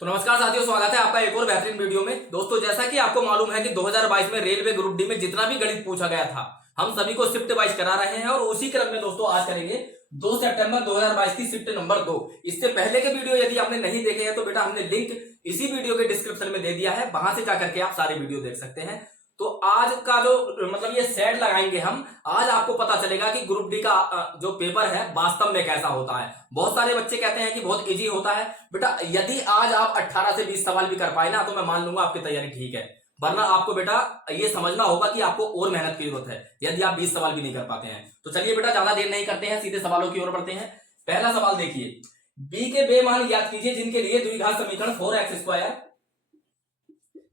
तो नमस्कार साथियों, स्वागत है आपका एक और बेहतरीन वीडियो में। दोस्तों, जैसा कि आपको मालूम है कि 2022 में रेलवे ग्रुप डी में जितना भी गणित पूछा गया था, हम सभी को शिफ्ट वाइज करा रहे हैं और उसी क्रम में दोस्तों आज करेंगे 2 सितंबर 2022 की शिफ्ट नंबर 2। इससे पहले के वीडियो यदि आपने नहीं देखे हैं तो बेटा हमने लिंक इसी वीडियो के डिस्क्रिप्शन में दे दिया है, वहां से जाकर के आप सारे वीडियो देख सकते हैं। तो आज का जो मतलब ये सेट लगाएंगे हम, आज आपको पता चलेगा कि ग्रुप डी का जो पेपर है वास्तव में कैसा होता है। बहुत सारे बच्चे कहते हैं कि बहुत इजी होता है। बेटा यदि आज आप 18 से 20 सवाल भी कर पाए ना तो मैं मान लूंगा आपकी तैयारी ठीक है, वरना आपको बेटा ये समझना होगा कि आपको और मेहनत की जरूरत है यदि आप 20 सवाल भी नहीं कर पाते हैं। तो चलिए बेटा ज्यादा देर नहीं करते हैं, सीधे सवालों की ओर बढ़ते हैं। पहला सवाल देखिए, बी के वे मान ज्ञात कीजिए जिनके लिए द्विघात समीकरण 4x²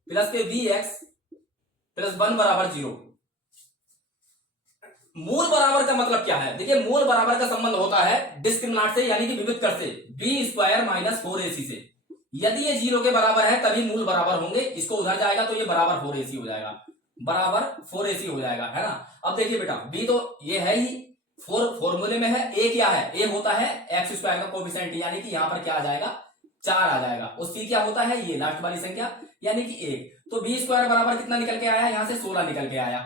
प्लस के bx प्लस 1 बराबर 0। मूल बराबर का मतलब क्या है? देखिए, मूल बराबर का संबंध होता है डिस्क्रिमिनांट से, यानी कि विविध कर से, b² माइनस 4ac से। यदि ये 0 के बराबर है तभी मूल बराबर होंगे। इसको उधर जाएगा तो ये बराबर 4ac हो जाएगा, बराबर 4ac हो जाएगा, है ना। अब देखिए बेटा, b तो ये है ही, 4 फॉर्मूले में है। a क्या है? a होता है x² का कोफिशिएंट, यानी कि यहां पर क्या आ जाएगा? 4 आ जाएगा। और c क्या होता है? ये लास्ट वाली संख्या, यानी कि 1। तो b² बराबर कितना निकल के आया? यहां से 16 निकल के आया।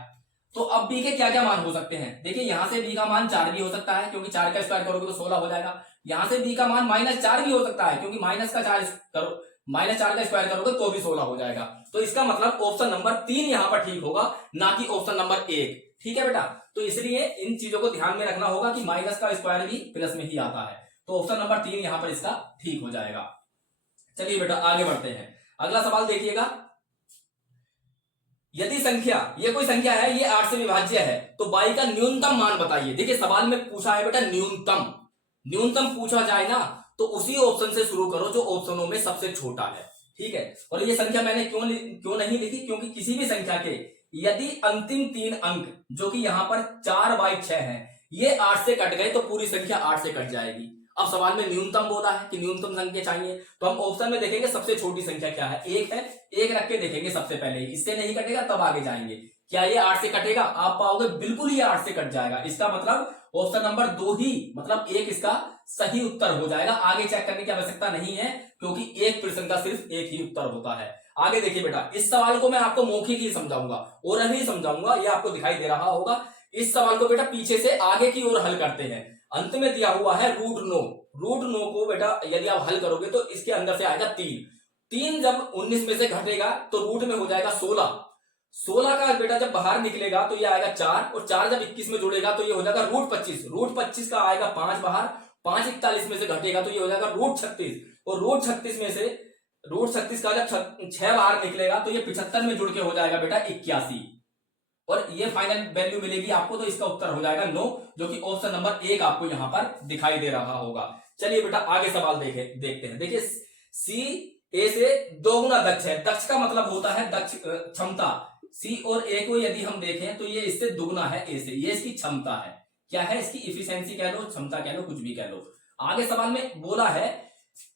तो अब b के क्या क्या मान हो सकते हैं? देखिए, यहां से b का मान 4 भी हो सकता है, क्योंकि 4 का स्क्वायर करोगे तो 16 हो जाएगा। यहां से b का मान -4 भी हो सकता है, क्योंकि -4 का स्क्वायर करोगे तो भी 16 हो जाएगा। तो इसका मतलब ऑप्शन नंबर 3 यहां पर ठीक होगा, ना कि ऑप्शन नंबर 1। ठीक है बेटा, तो इसलिए इन चीजों को ध्यान में रखना होगा कि माइनस का स्क्वायर भी प्लस में ही आता है। तो ऑप्शन नंबर 3 यहां पर इसका ठीक हो जाएगा। चलिए बेटा आगे बढ़ते हैं। अगला सवाल देखिएगा, यदि संख्या, ये कोई संख्या है, ये 8 से विभाज्य है, तो y का न्यूनतम मान बताइए। देखिए, सवाल में पूछा है बेटा न्यूनतम। न्यूनतम पूछा जाए ना तो उसी ऑप्शन से शुरू करो जो ऑप्शनों में सबसे छोटा है। ठीक है, और ये संख्या मैंने क्यों नहीं लिखी? क्योंकि किसी भी संख्या के यदि अंतिम 3 अंक, जो कि यहां पर 4/6 है, ये 8 से कट गए तो पूरी संख्या 8 से कट जाएगी। अब सवाल में न्यूनतम बोला है कि न्यूनतम संख्या चाहिए, तो हम ऑप्शन में देखेंगे सबसे छोटी संख्या क्या है? 1 है। 1 रख के देखेंगे सबसे पहले, इससे नहीं कटेगा तब आगे जाएंगे। क्या ये 8 से कटेगा? आप पाओगे बिल्कुल ये 8 से कट जाएगा। इसका मतलब ऑप्शन नंबर 2 ही, मतलब 1 इसका सही उत्तर हो जाएगा। आगे चेक करने की आवश्यकता नहीं है, क्योंकि एक प्रश्न का सिर्फ एक ही उत्तर होता है। आगे देखिए बेटा, इस सवाल को मैं आपको मौखिक ही समझाऊंगा और अभी समझाऊंगा, ये आपको दिखाई दे रहा होगा। इस सवाल को बेटा पीछे से आगे की ओर हल करते हैं। अंत में दिया हुआ है √9। √9 को बेटा यदि आप हल करोगे तो इसके अंदर से आएगा 3 जब 19 में से घटेगा तो रूट में हो जाएगा 16। 16 का बेटा जब बाहर निकलेगा तो ये आएगा 4, और 4 जब 21 में जुड़ेगा तो ये हो जाएगा √25। √25 का आएगा 5 बाहर, 5 41 में से घटेगा तो ये हो जाएगा √36, और √36 में से √36 का जब 6 बाहर निकलेगा तो ये 75 में जुड़ के हो जाएगा बेटा 81, और ये फाइनल वैल्यू मिलेगी आपको। तो इसका उत्तर हो जाएगा 9, जो कि ऑप्शन नंबर 1 आपको यहां पर दिखाई दे रहा होगा। चलिए बेटा आगे सवाल देखते हैं। देखिए, सी ए से 2 गुना दक्ष है। दक्ष का मतलब होता है दक्ष क्षमता। सी और ए को यदि हम देखें तो ये इससे दुगुना है ए से, ये इसकी क्षमता है। क्या है? इसकी इफिशियंसी कह लो, क्षमता कह लो, कुछ भी कह लो। आगे सवाल में बोला है,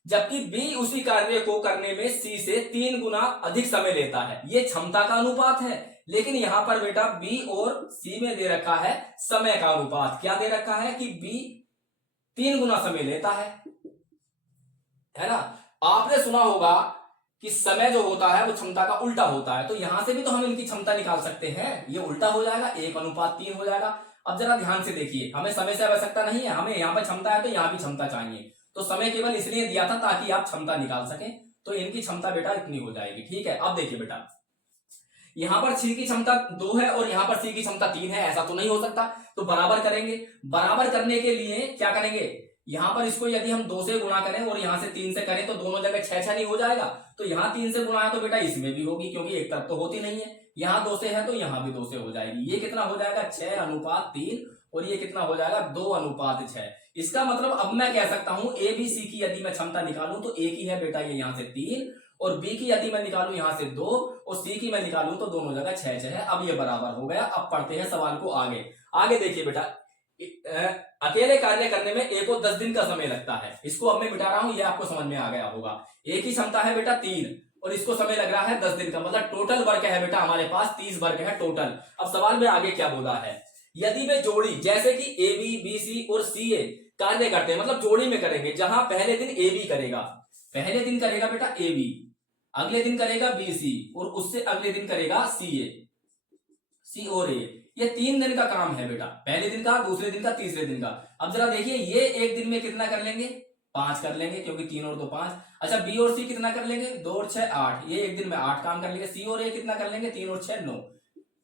जबकि बी उसी कार्य को करने में सी से 3 गुना अधिक समय लेता है। ये क्षमता का अनुपात है, लेकिन यहां पर बेटा बी और सी में दे रखा है समय का अनुपात। क्या दे रखा है? कि बी 3 गुना समय लेता है ना। आपने सुना होगा कि समय जो होता है वो क्षमता का उल्टा होता है, तो यहां से भी तो हम इनकी क्षमता निकाल सकते हैं। ये उल्टा हो जाएगा, 1:3 हो जाएगा। अब जरा ध्यान से देखिए, हमें समय से आवश्यकता नहीं है, हमें यहाँ पर क्षमता है तो यहाँ भी क्षमता चाहिए। तो समय केवल इसलिए दिया था ताकि आप क्षमता निकाल सकें, तो इनकी क्षमता बेटा इतनी हो जाएगी। ठीक है, अब देखिए बेटा, यहां पर सी की क्षमता 2 है और यहां पर सी की क्षमता 3 है, ऐसा तो नहीं हो सकता। तो बराबर करेंगे। बराबर करने के लिए क्या करेंगे? यहां पर इसको यदि हम 2 से गुणा करें और यहां से 3 से करें तो दोनों जगह 6 नहीं हो जाएगा। तो यहां 3 से गुणा है तो बेटा इसमें भी होगी, क्योंकि एक तरफ तो होती नहीं है। यहां 2 से है तो यहां भी 2 से हो जाएगी। ये कितना हो जाएगा? 6:3, और ये कितना हो जाएगा? 2:6। इसका मतलब अब मैं कह सकता हूं ए बी सी की यदि मैं क्षमता निकालूं तो ए की है बेटा ये यहां से 3, और बी की यदि मैं निकालूं यहां से 2, और सी की मैं निकालूं तो दोनों जगह 6 है। अब ये बराबर हो गया। अब पढ़ते हैं सवाल को आगे। आगे देखिए बेटा, अकेले कार्य करने में ए को 10 दिन का समय लगता है। इसको अब मैं मिटा रहा हूं, ये आपको समझ में आ गया होगा। ए की क्षमता है बेटा 3 और इसको समय लग रहा है 10 दिन का, मतलब टोटल वर्क है बेटा हमारे पास 30 वर्क है टोटल। अब सवाल में आगे क्या बोला है? यदि वे जोड़ी, जैसे कि ए बी सी और सी ए कार्य करते हैं, मतलब जोड़ी में करेंगे, जहां पहले दिन ए बी करेगा पहले दिन करेगा बेटा ए बी, अगले दिन करेगा बी सी, और उससे अगले दिन करेगा सी और ए। ये 3 दिन का काम है बेटा, पहले दिन का, दूसरे दिन का, तीसरे दिन का। अब जरा देखिए, ये एक दिन में कितना कर लेंगे, 5 कर लेंगे, क्योंकि 3 और 2 5। अच्छा, बी और सी कितना कर लेंगे, 2 और 6 8, ये एक दिन में 8 काम कर लेंगे। सी और ए कितना कर लेंगे, 3 और 6 9।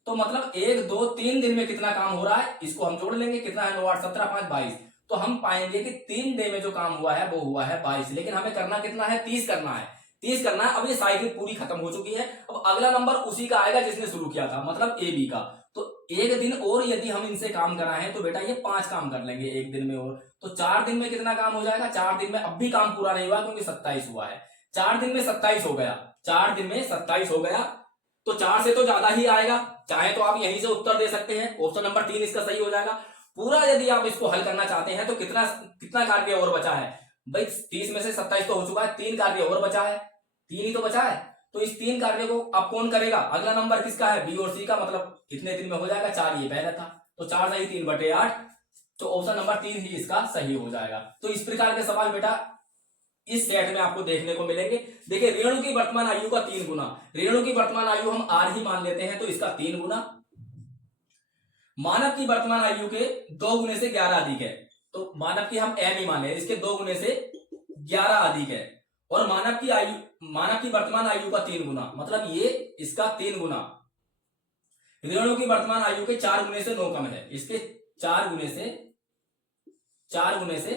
तो मतलब 1 2 3 दिन में कितना काम हो रहा है, इसको हम जोड़ लेंगे, कितना है 9 8 17 5 22। तो हम पाएंगे कि 3 दिन में जो काम हुआ है वो हुआ है 22, लेकिन हमें करना कितना है, 30 करना है, 30 करना है। अब ये साइकिल पूरी खत्म हो चुकी है, अब अगला नंबर उसी का आएगा जिसने शुरू किया था, मतलब ए बी का। तो एक दिन और यदि हम इनसे काम कराएं तो बेटा ये 5 काम कर लेंगे एक दिन में और। तो 4 दिन में कितना काम हो जाएगा, 4 दिन में अब भी काम पूरा नहीं हुआ क्योंकि 27 हुआ है। 4 दिन में 27 हो गया, 4 दिन में 27 हो गया, तो 4 से तो ज्यादा ही आएगा। चाहे तो आप यहीं से उत्तर दे सकते हैं, ऑप्शन नंबर 3 इसका सही हो जाएगा। पूरा यदि आप इसको हल करना चाहते हैं तो कितना कितना कार्य और बचा है भाई, 30 में से 27 तो हो चुका है, 3 कार्य और बचा है, 3 ही तो बचा है। तो इस 3 कार्य को अब कौन करेगा, अगला नंबर किसका है, बी और सी का, मतलब कितने दिन में हो जाएगा, 4 ये पहले था, तो 4 सही 3 बटे 8, तो ऑप्शन नंबर 3 ही इसका सही हो जाएगा। तो इस प्रकार के सवाल बेटा इस सेट में आपको देखने को मिलेंगे। देखिए, रेणु की वर्तमान आयु का 3 गुना, रेणु की वर्तमान आयु हम आर ही मान लेते हैं, तो इसका 3 गुना। मानव की वर्तमान आयु के 2 गुने से 11 अधिक है, तो मानव की हम एम ही मान लें, इसके 2 गुने से 11 अधिक है। और मानव की वर्तमान आयु का 3 गुना, मतलब ये इसका 3 गुना। रेणु की वर्तमान आयु के 4 गुने से 9 कम है, इसके 4 गुने से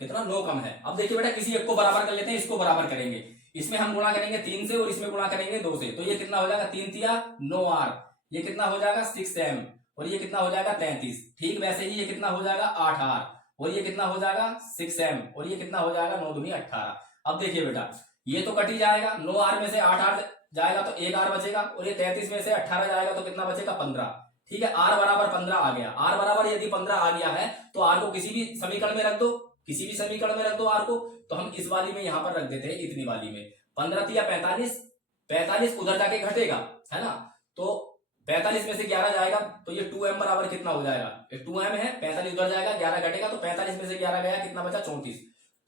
कितना, 9 कम है। अब देखिए बेटा, किसी एक को बराबर कर लेते हैं, इसको बराबर करेंगे, इसमें हम गुणा करेंगे 3 से और इसमें गुणा करेंगे 2 से, तो ये कितना हो जाएगा, 3 तिया 9 आर, ये कितना हो जाएगा 6 एम, और ये कितना हो जाएगा 33। ठीक वैसे ही ये कितना हो जाएगा 8 आर, और ये कितना हो जाएगा 6 एम, और ये कितना हो जाएगा 9 दूनी 18। अब देखिए बेटा, ये तो कट ही जाएगा, 9 आर में से 8 आर जाएगा तो 1 आर बचेगा, और ये 33 में से 18 जाएगा तो कितना बचेगा 15। ठीक है, आर बराबर 15 आ गया। आर बराबर यदि 15 आ गया है तो आर को किसी भी समीकरण में रख दो, किसी भी समीकरण में रख दो आर को। तो हम इस वाली में यहां पर रख देते हैं, इतनी वाली में 15 तिया 45, 45 उधर जाके घटेगा, है ना, तो 45 में से 11 जाएगा तो ये 2m बराबर कितना हो जाएगा, ये 2m है, 45 उधर जाएगा, 11 घटेगा, तो 45 में से 11 गया, कितना बचा 34।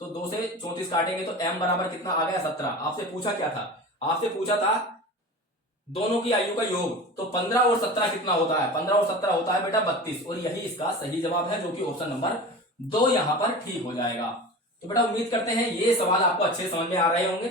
तो 2 से 34 काटेंगे तो m बराबर कितना आ गया 17। आपसे पूछा क्या था, आपसे पूछा था दोनों की आयु का योग, तो 15 और 17 कितना होता है, 15 और 17 होता है बेटा 32, और यही इसका सही जवाब है, जो कि ऑप्शन नंबर 2 यहां पर ठीक हो जाएगा। तो बेटा उम्मीद करते हैं ये सवाल आपको अच्छे समझ में आ रहे होंगे।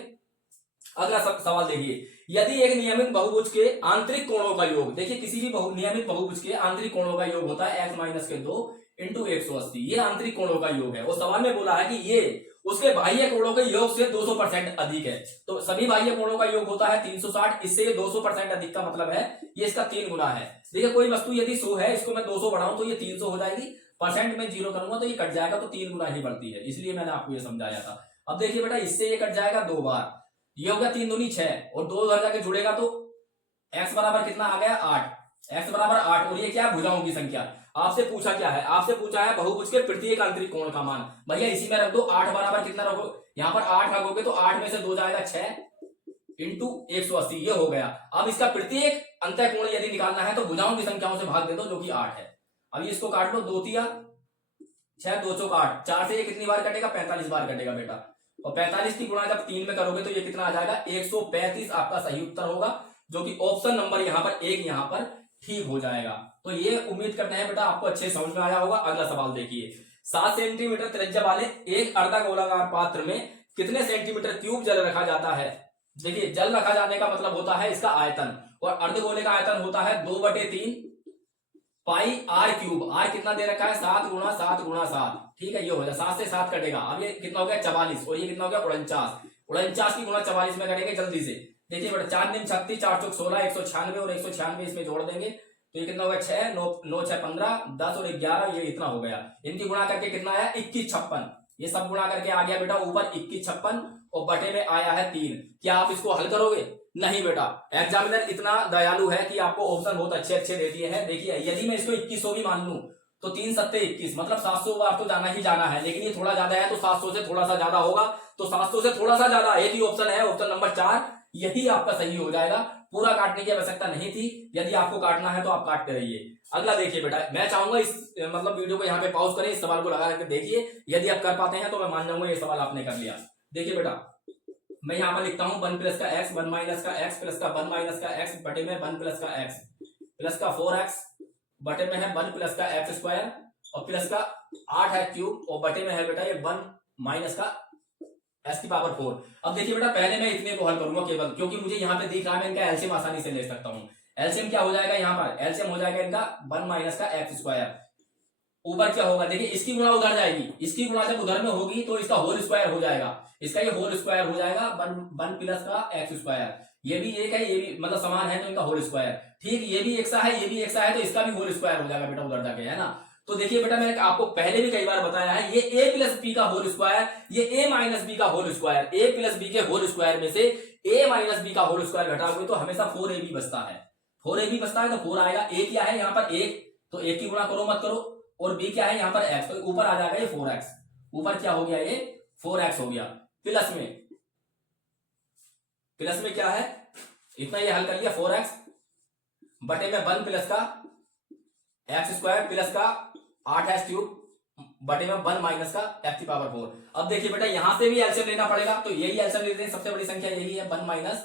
अगला सवाल देखिए, यदि एक नियमित बहुभुज के आंतरिक कोणों का योग, देखिए किसी भी नियमित बहुभुज के आंतरिक कोणों का योग होता है x-2 इंटू 180, ये आंतरिक कोणों का योग है। और सवाल में बोला है कि ये उसके बाह्य कोणों के योग से 200% अधिक है, तो सभी बाह्य कोणों का योग होता है 360, इससे 200% अधिक का मतलब है ये इसका 3 गुना है। देखिए, कोई वस्तु यदि 100 है, इसको मैं 200 बढ़ाऊं तो ये 300 हो जाएगी, परसेंट में 0 करूंगा तो ये कट जाएगा, तो 3 गुना ही बढ़ती है, इसलिए मैंने आपको ये समझाया था। अब देखिए बेटा, इससे ये कट जाएगा 2 बार, ये हो गया 3 दूनी 6, और 2 उधर जाके जुड़ेगा तो x बराबर कितना आ गया 8, x बराबर 8, और ये क्या है, भुजाओं की संख्या। आपसे पूछा क्या है, आपसे पूछा है बहुभुज के प्रत्येक आंतरिक कोण का मान। भैया इसी में रख दो, 8 बराबर कितना रखो, यहाँ पर 8 रखोगे तो 8 में से 2 जाएगा 6 इंटू 180, ये हो गया। अब इसका प्रत्येक अंतः कोण यदि निकालना है तो भुजाओं की संख्याओं से भाग दे दो, जो कि 8 है। अब इसको काट लो, 2 तिया 6, 2 चौक 8, 4 से ये कितनी बार कटेगा, 45 बार कटेगा बेटा, और 45 की गुणा जब 3 में करोगे तो ये कितना आ जाएगा 135, आपका सही उत्तर होगा, जो कि ऑप्शन नंबर यहाँ पर 1 यहाँ पर ठीक हो जाएगा। तो ये उम्मीद करते हैं बेटा आपको अच्छे समझ में आया होगा। अगला सवाल देखिए, 7 सेंटीमीटर त्रिज्या वाले एक अर्धगोलाकार पात्र में कितने सेंटीमीटर क्यूब जल रखा जाता है। देखिए, जल रखा जाने का मतलब होता है इसका आयतन, और अर्धगोले का आयतन होता है 2/3 पाई आर क्यूब। आर कितना दे रखा है, 7 गुणा 7 गुणा 7, ठीक है, ये हो जाए 7 से 7 कटेगा। अब ये कितना हो गया 44, और ये कितना हो गया 49 की गुणा 44 में करेंगे जल्दी से। देखिए बेटा, 4 निम 36, 4 चौक 16, 196, और 196 इसमें जोड़ देंगे तो ये कितना होगा 6, 9 6 15, 10 और 11, ये इतना हो गया। इनकी गुणा करके कितना आया 21 56, ये सब गुणा करके आ गया बेटा ऊपर 21 56, और बटे में आया है 3। क्या आप इसको हल करोगे? नहीं बेटा, एग्जामिनर इतना दयालु है कि आपको ऑप्शन बहुत अच्छे अच्छे दे दिए हैं। देखिए, यदि मैं इसको 2100 भी मान लूं तो 3 सत्ते 21, मतलब 700 बार तो जाना ही जाना है, लेकिन ये थोड़ा ज्यादा है तो 700 से थोड़ा सा ज्यादा होगा, तो 700 से थोड़ा सा ज्यादा एक ही ऑप्शन है, ऑप्शन नंबर 4, यही आपका सही हो जाएगा। पूरा काटने की आवश्यकता नहीं थी, यदि आपको काटना है तो आप काटते रहिए। अगला देखिए बेटा, मैं चाहूंगा इस मतलब वीडियो को यहाँ पे पॉज करें, इस सवाल को लगा करके देखिए, यदि आप कर पाते हैं तो मैं मान जाऊंगा ये सवाल आपने कर लिया। देखिए बेटा, मैं यहाँ पर लिखता हूँ 1 प्लस का एक्स 1 माइनस का एक्स प्लस का 1 माइनस का एक्स बटे में 1 प्लस का एक्स प्लस का 4x बटे में है 1 प्लस का एक्स स्क्वायर और प्लस का 8x क्यूब और बटे में है बेटा ये 1 माइनस का x की पावर 4। अब देखिए बेटा पहले मैं इतने को हल करूंगा केवल, क्योंकि मुझे यहाँ पे दिख रहा है मैं इनका एलसीएम आसानी से ले सकता हूँ। एलसीएम क्या हो जाएगा, यहाँ पर एलसीएम हो जाएगा इनका 1 माइनस का एक्स स्क्वायर, ऊपर क्या होगा देखिए इसकी गुणा उधर जाएगी, इसकी गुणा जब उधर में होगी तो इसका होल स्क्वायर हो जाएगा, इसका ये होल स्क्वायर हो जाएगा 1 प्लस का एक्स स्क्वायर, ये भी एक है ये भी मतलब समान है तो इनका होल स्क्वायर, ठीक ये भी एक सा है ये भी एक सा है तो इसका भी होल स्क्वायर हो जाएगा बेटा उधर जाके, है ना। तो देखिए बेटा मैंने आपको पहले भी कई बार बताया है ये a प्लस बी का होल स्क्वायर, ये a माइनस बी का whole square, a plus b के होल स्क्वायर में से a माइनस बी का होल स्क्वायर घटाओगे तो हमेशा 4ab बचता है, 4ab बचता है तो 4 आएगा। a क्या है यहाँ पर 1 तो 1 की गुणा करो मत करो, और b क्या है यहाँ पर x तो ऊपर आ जाएगा ये 4x, ऊपर क्या हो गया ये 4x हो गया, प्लस में क्या है इतना ये हल कर लिया 4x बटे में 1 प्लस का एक्स स्क्वायर प्लस का 8x क्यूब बटे में 1 माइनस का x की पावर 4। अब देखिए बेटा यहां से भी एलसीएम लेना पड़ेगा तो यही एलसीएम लेते हैं, सबसे बड़ी संख्या यही है 1 माइनस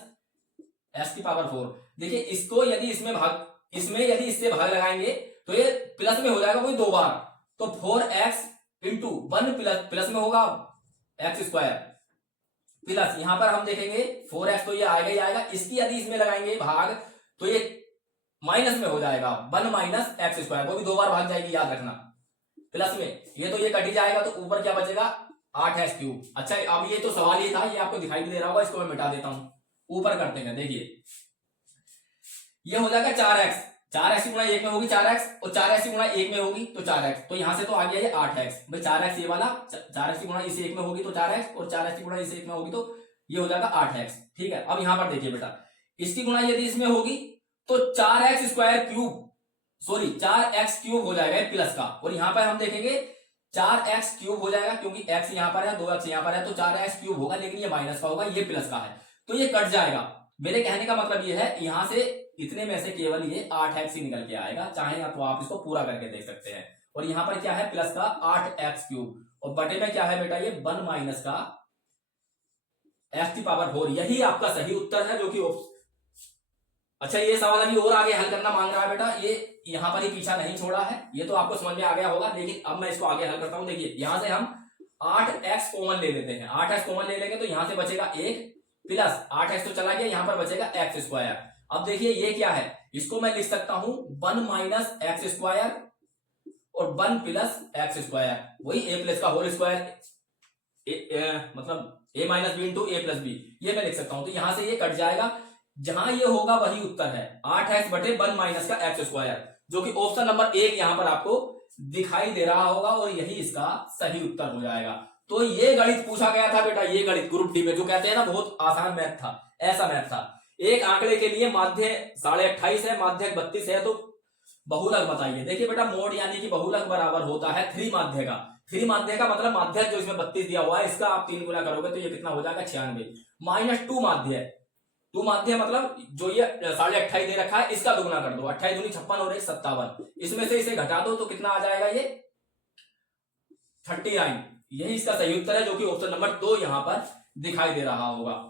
x की पावर 4। देखिए इसको यदि इसमें यदि इससे भाग लगाएंगे तो ये प्लस में हो जाएगा वही 2 बार, तो 4x इंटू 1 प्लस में होगा एक्स स्क्वायर प्लस यहां पर हम देखेंगे 4x तो ये आएगा ही आएगा, इसकी यदि इसमें लगाएंगे भाग तो ये माइनस में हो जाएगा 1 माइनस एक्स स्क्वायर, वो भी 2 बार भाग जाएगी याद रखना, प्लस में ये तो ये कट ही जाएगा तो ऊपर क्या बचेगा 8x क्यूब। अच्छा अब ये तो सवाल ये था, ये आपको दिखाई भी दे रहा होगा, इसको मैं मिटा देता हूं, ऊपर करते हैं। देखिए ये हो जाएगा 4x की गुणा 1 में होगी 4x और 4x की गुणा 1 में होगी तो 4x, तो यहां से तो आ गया ये 8x भाई 4x ये वाला 4x की गुणा इस 1 में होगी तो 4x और 4x की गुणा इस 1 में होगी तो ये हो जाएगा 8x, ठीक है। अब यहां पर देखिए बेटा इसकी गुणा यदि इसमें होगी तो 4x square cube sorry 4x cube हो जाएगा प्लस का, और यहां पर हम देखेंगे 4x क्यूब हो जाएगा क्योंकि x यहां पर है 2x यहां पर है तो 4x क्यूब होगा, लेकिन ये माइनस का होगा ये प्लस का है तो ये कट जाएगा। मेरे कहने का मतलब ये है यहां से इतने में से केवल ये 8x ही निकल के आएगा, चाहे या तो आप इसको पूरा करके देख सकते हैं। और यहां पर क्या है प्लस का 8x क्यूब और बटे में क्या है बेटा ये 1 माइनस का x की पावर 4, यही आपका सही उत्तर है जो कि अच्छा ये सवाल अभी और आगे हल करना मांग रहा है बेटा, ये यहां पर ही पीछा नहीं छोड़ा है, ये तो आपको समझ में आ गया होगा, लेकिन अब मैं इसको आगे हल करता हूं। देखिए यहां से हम 8x कॉमन ले लेते हैं, 8x कॉमन ले लेंगे तो यहां से बचेगा 1 प्लस 8x तो चला गया, यहां पर बचेगा एक्स स्क्वायर। अब देखिए ये क्या है, इसको मैं लिख सकता हूं 1 माइनस एक्स स्क्वायर और 1 प्लस एक्स स्क्वायर, वही a प्लस का होल स्क्वायर मतलब a minus b into a plus b, ये मैं लिख सकता हूं। तो यहां से ये कट जाएगा, जहां ये होगा वही उत्तर है 8x बटे 1 माइनस का एक्स स्क्वायर, जो कि ऑप्शन नंबर 1 यहां पर आपको दिखाई दे रहा होगा और यही इसका सही उत्तर हो जाएगा। तो ये गणित पूछा गया था बेटा, ये गणित ग्रुप डी में जो कहते हैं ना बहुत आसान मैथ था, ऐसा मैथ था। एक आंकड़े के लिए माध्य 28.5 है, माध्यक 32 है, तो बहुलक बताइए। देखिए बेटा मोड यानी कि बहुलक बराबर होता है 3 माध्य का, 3 माध्य का मतलब माध्यक जो इसमें 32 दिया हुआ है इसका आप 3 गुना करोगे तो ये कितना हो जाएगा 96 माइनस 2 माध्य, 2 माध्य मतलब जो ये 28.5 दे रखा है इसका दुगुना कर दो, 28 दूनी 56 और 1 57, इसमें से इसे घटा दो तो कितना आ जाएगा ये 39, यही इसका सही उत्तर है जो कि ऑप्शन नंबर 2 यहां पर दिखाई दे रहा होगा।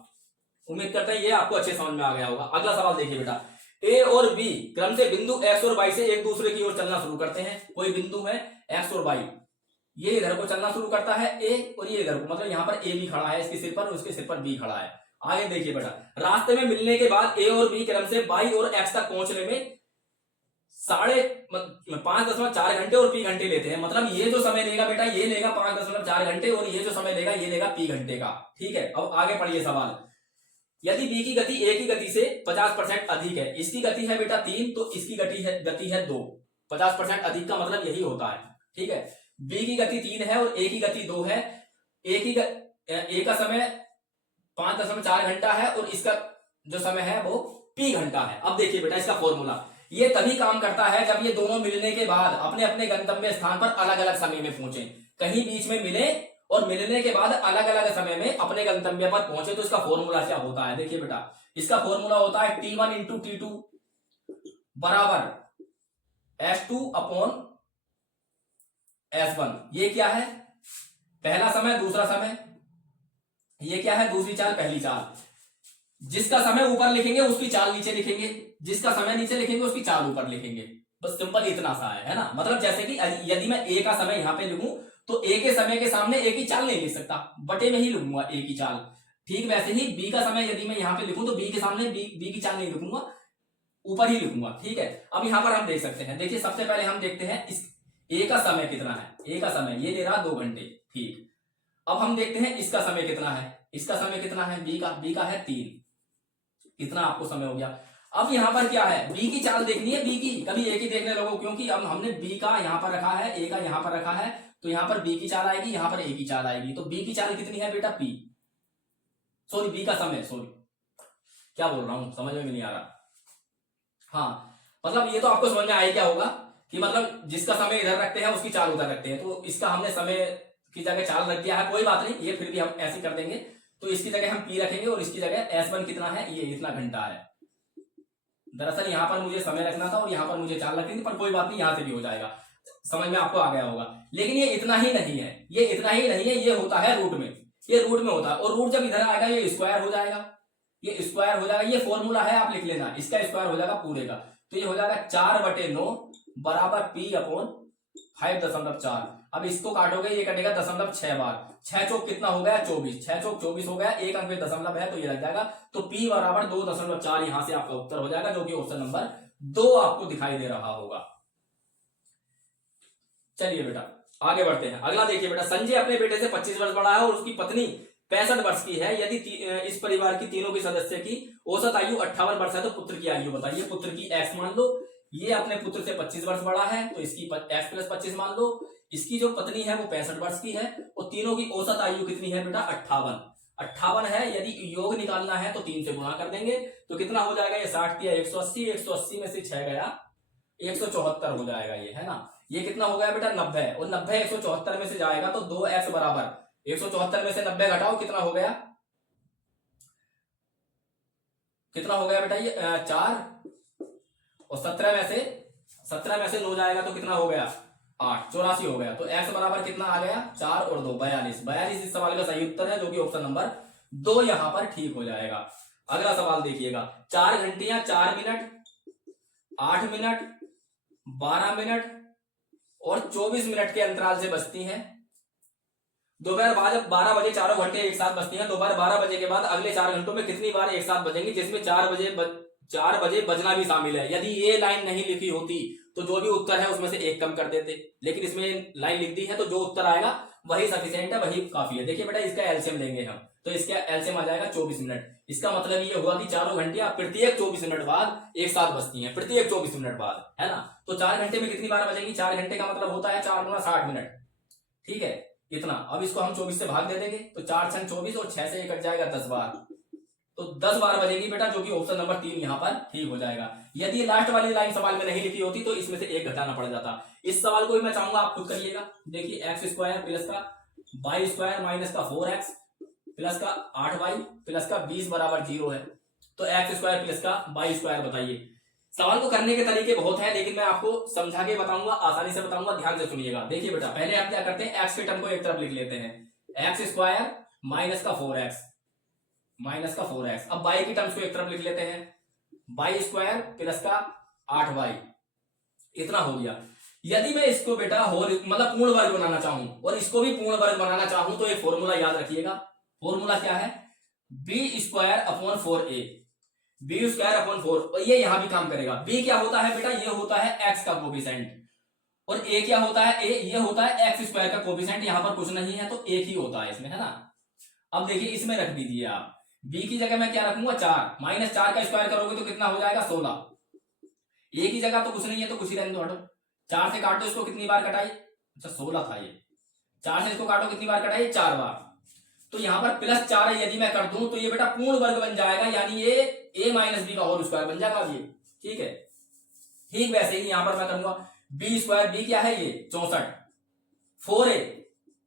उम्मीद करते हैं ये आपको अच्छे समझ में आ गया होगा। अगला सवाल देखिए बेटा, ए और बी क्रम से बिंदु एक्स और वाई से एक दूसरे की ओर चलना शुरू करते हैं। कोई बिंदु है एक्स और वाई, ये इधर को चलना शुरू करता है ए और ये इधर को, मतलब यहाँ पर ए भी खड़ा है इसके सिर पर और उसके सिर पर बी खड़ा है। आगे देखिए बेटा, रास्ते में मिलने के बाद ए और बी क्रम से वाई और एक्स तक पहुंचने में 5.4 घंटे और पी घंटे लेते हैं। मतलब ये जो समय लेगा बेटा ये लेगा 5.4 घंटे और ये जो समय लेगा ये लेगा पी घंटे का। ठीक है, अब आगे पढ़िए सवाल। यदि बी की गति ए की गति से 50% अधिक है, इसकी गति है बेटा 3 तो इसकी गति है 2। 50% अधिक का मतलब यही होता है। ठीक है, बी की गति 3 है और ए की गति 2 है। ए का समय 5.4 घंटा है और इसका जो समय है वो पी घंटा है। अब देखिए बेटा इसका फॉर्मूला, ये तभी काम करता है जब ये दोनों मिलने के बाद अपने अपने गंतव्य स्थान पर अलग अलग समय में पहुंचे, कहीं बीच में मिले और मिलने के बाद अलग अलग समय में अपने गंतव्य पर पहुंचे। तो इसका फॉर्मूला क्या होता है, देखिए बेटा इसका फॉर्मूला होता है T1 इंटू T2 बराबर S2 अपॉन S1। ये क्या है, पहला समय दूसरा समय, ये क्या है, दूसरी चाल पहली चाल। जिसका समय ऊपर लिखेंगे उसकी चाल नीचे लिखेंगे, जिसका समय नीचे लिखेंगे उसकी चाल ऊपर लिखेंगे। बस सिंपल इतना सा है ना। मतलब जैसे कि यदि मैं ए का समय यहां पे लिखूं तो ए के समय के सामने ए की चाल नहीं लिख सकता, बटे में ही लिखूंगा ए की चाल। ठीक वैसे ही बी का समय यदि मैं यहां पे लिखूं तो बी के सामने बी की चाल नहीं लिखूंगा, ऊपर ही लिखूंगा। ठीक है, अब यहां पर हम देख सकते हैं, देखिए सबसे पहले हम देखते हैं इस ए का समय कितना है। ए का समय ये ले रहा 2 घंटे। ठीक, अब हम देखते हैं इसका समय कितना है। इसका समय कितना है, बी का है 3। कितना आपको समय हो गया। अब यहां पर क्या है, बी की चाल देखनी है, बी की, कभी ए की देखने लगो, क्योंकि अब हमने बी का यहां पर रखा है, ए का यहां पर रखा है, तो यहां पर बी की चाल आएगी, यहां पर ए की चाल आएगी। तो बी की चाल कितनी है बेटा, पी, सॉरी बी का समय, सॉरी क्या बोल रहा हूं, समझ में नहीं आ रहा। हाँ, मतलब ये तो आपको समझ में आया क्या होगा कि मतलब जिसका समय इधर रखते हैं उसकी चाल उधर रखते हैं। तो इसका हमने समय की जगह चाल रख दिया है, कोई बात नहीं, ये फिर भी हम ऐसे कर देंगे। तो इसकी जगह हम पी रखेंगे और इसकी जगह S1 कितना है, ये इतना घंटा है। दरअसल यहां पर मुझे समय रखना था और यहां पर मुझे चाल रखनी थी, पर कोई बात नहीं, यहां से भी हो जाएगा। समझ में आपको आ गया होगा। लेकिन ये इतना ही नहीं है, ये इतना ही नहीं है, ये होता है रूट में, ये रूट में होता है। और रूट जब इधर आएगा ये स्क्वायर हो जाएगा, ये स्क्वायर हो जाएगा। ये फॉर्मूला है, आप लिख लेना, इसका स्क्वायर हो जाएगा पूरे का। तो ये हो जाएगा 4/9 बराबर P अपॉन 5.4। अब इसको काटोगे, ये कटेगा 0.6 बार। 6 चौक कितना हो गया, 24। 6 चौक 24 हो गया, एक अंक में दशमलव है तो ये लग जाएगा। तो P बराबर 2.4 यहां से आपका उत्तर हो जाएगा, जो कि ऑप्शन नंबर 2 आपको दिखाई दे रहा होगा। चलिए बेटा आगे बढ़ते हैं। अगला देखिए बेटा, संजय अपने बेटे से 25 वर्ष बड़ा है और उसकी पत्नी 65 वर्ष की है। यदि इस परिवार की तीनों की सदस्य की औसत आयु 58 वर्ष है तो पुत्र की आयु बताइए। पुत्र की x मान लो, ये अपने पुत्र से 25 वर्ष बड़ा है तो इसकी x + 25 मान लो। इसकी जो पत्नी है वो 65 वर्ष की है और तीनों की औसत आयु कितनी है बेटा, 58 है। यदि योग निकालना है तो 3 से गुणा कर देंगे तो कितना हो जाएगा, ये 60 दिया 180, 180 में से 6 गया 174 हो जाएगा ये, है ना। ये कितना हो गया बेटा, 90। और 90 174 में से जाएगा तो 2x बराबर 174 में से 90 घटाओ, कितना हो गया, कितना हो गया बेटा, ये 4। और 17 में से 9 जाएगा तो कितना हो गया, 8, 84 हो गया। तो x बराबर कितना आ गया, 4 और 2 42 इस सवाल का सही उत्तर है, जो कि ऑप्शन नंबर 2 यहां पर ठीक हो जाएगा। अगला सवाल देखिएगा, 4 घंटियां 4 मिनट 8 मिनट 12 मिनट और 24 मिनट के अंतराल से बजती हैं। दोपहर 12 बजे चारों घंटे एक साथ बजती हैं। दोपहर 12 बजे के बाद अगले 4 घंटों में कितनी बार एक साथ बजेंगी, जिसमें 4 बजे बजना भी शामिल है। यदि ये लाइन नहीं लिखी होती तो जो भी उत्तर है उसमें से एक कम कर देते, लेकिन इसमें लाइन लिख दी है तो जो उत्तर आएगा वही सफिशिएंट है, वही काफी है। देखिए बेटा, इसका एलसीएम लेंगे हम तो इसका एलसीएम आ जाएगा 24 मिनट। इसका मतलब ये हुआ कि चारों घंटियां प्रत्येक 24 मिनट बाद एक साथ बजती हैं, प्रत्येक 24 मिनट बाद, है ना। तो 4 घंटे में कितनी बार बजेंगी, 4 घंटे का मतलब होता है 4 गुना 60 मिनट, ठीक है, इतना। अब इसको हम 24 से भाग दे देंगे तो 4 छंग 24 और 6 से ये कट जाएगा 10 बार, तो 10 बार बजेगी बेटा, जो कि ऑप्शन नंबर 3 यहां पर ठीक हो जाएगा। यदि लास्ट वाली लाइन सवाल में नहीं लिखी होती तो इसमें से एक घटाना पड़ जाता। इस सवाल को भी मैं चाहूंगा आप खुद करिएगा। देखिए x² प्लस का y² माइनस का 4x प्लस का 8y प्लस का 20 बराबर 0 है। तो x² प्लस का y² बताइए। सवाल को करने के तरीके बहुत हैं, लेकिन मैं आपको समझा के बताऊंगा, आसानी से बताऊंगा, ध्यान से सुनिएगा। देखिए बेटा, पहले आप क्या करते हैं, x के टर्म को एक तरफ लिख लेते हैं, x² माइनस का 4x। अब y की टर्म्स को एक तरफ लिख लेते हैं, y² प्लस का 8y, इतना हो गया। यदि मैं इसको बेटा होल मतलब पूर्ण वर्ग बनाना चाहूं और इसको भी पूर्ण वर्ग बनाना चाहूं तो एक फॉर्मूला याद रखिएगा। फॉर्मूला क्या है, b²/4a, b²/4, और ये यहां भी काम करेगा। b क्या होता है बेटा, ये होता है x का कोफिशिएंट, और a क्या होता है, a ये होता है x² का कोफिशिएंट। यहां पर कुछ नहीं है तो एक ही होता है इसमें, है ना। अब देखिए इसमें रख दीजिए आप, b की जगह मैं क्या रखूंगा, 4 माइनस 4 का स्क्वायर करोगे तो कितना हो जाएगा, 16। a की जगह तो कुछ नहीं है तो कुछ ही रहने दो, हटो। 4 से काटो इसको, कितनी बार कटाई, अच्छा 16 था ये, 4 से इसको काटो कितनी बार कटाई, 4 बार। तो यहां पर प्लस 4 है, यदि मैं कर दूं तो ये बेटा पूर्ण वर्ग बन जाएगा, यानी ये a माइनस बी का होल स्क्वायर बन जाएगा ये, ठीक है। ठीक वैसे ही यहां पर मैं करूंगा b², b क्या है ये 64, 4a,